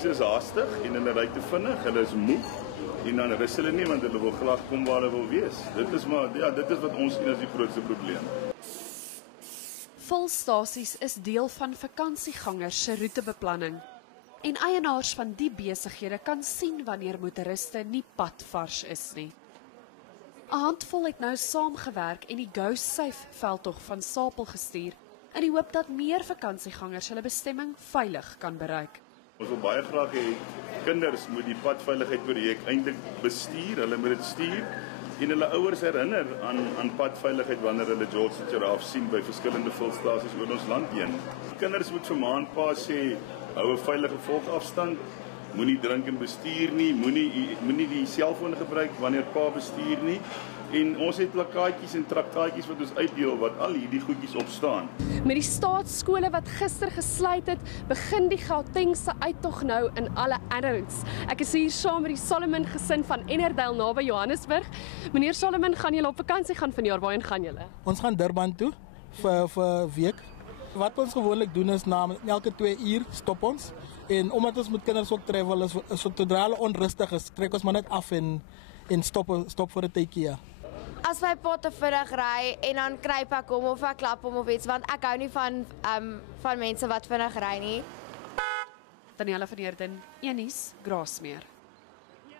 mense is haastig en hulle ry te vinnig, hulle is moeg en dan rus hulle nie want hulle wil graag kom waar hulle wil wees. Dit is wat ons sien as die grootste probleem. Volstasies is deel van vakansiegangers se roetebeplanning. En eienaars van die besighede kan sien wanneer motoriste nie padvars is nie. 'n Handvol het nou saamgewerk en die Go Safe veldtog van Sapel gestuur in die hoop dat meer vakansiegangers hulle bestemming veilig kan bereik. Ons wil baie graag hê kinders moet die padveiligheidsprojek eintlik bestuur, hulle moet dit stuur en hulle ouers herinner aan padveiligheid wanneer hulle George se Giraffe sien by verskillende volstasies oor ons land heen. Kinders moet vir ma en pa sê, hou 'n veilige volgafstand, moenie drink en bestuur nie, moenie die selfoon gebruik wanneer pa bestuur nie. En ons het plakkaatjies en traktaatjies wat ons uitdeel wat al hierdie goedjies op staan. Met die staatsskole wat gister gesluit het, begin die Gautengse uittog nou in alle ernst. Ek is hier saam met die Solomon gesin van Ennerdale naby Johannesburg. Meneer Solomon, gaan julle op vakansie gaan vanjaar? Waarheen gaan julle? Ons gaan Durban toe vir 'n week. Wat ons gewoonlik doen is elke 2 uur stop ons. En omdat ons met kinders ook travel is sodra hulle onrustig is, trek ons maar net af en stop vir 'n tydjie. As my pa te vinnig ry en dan kruip ek hom of ek klap hom of iets, want ek hou nie van mense wat vinnig ry nie. Daniela van Heerden, Enies, Grasmeer.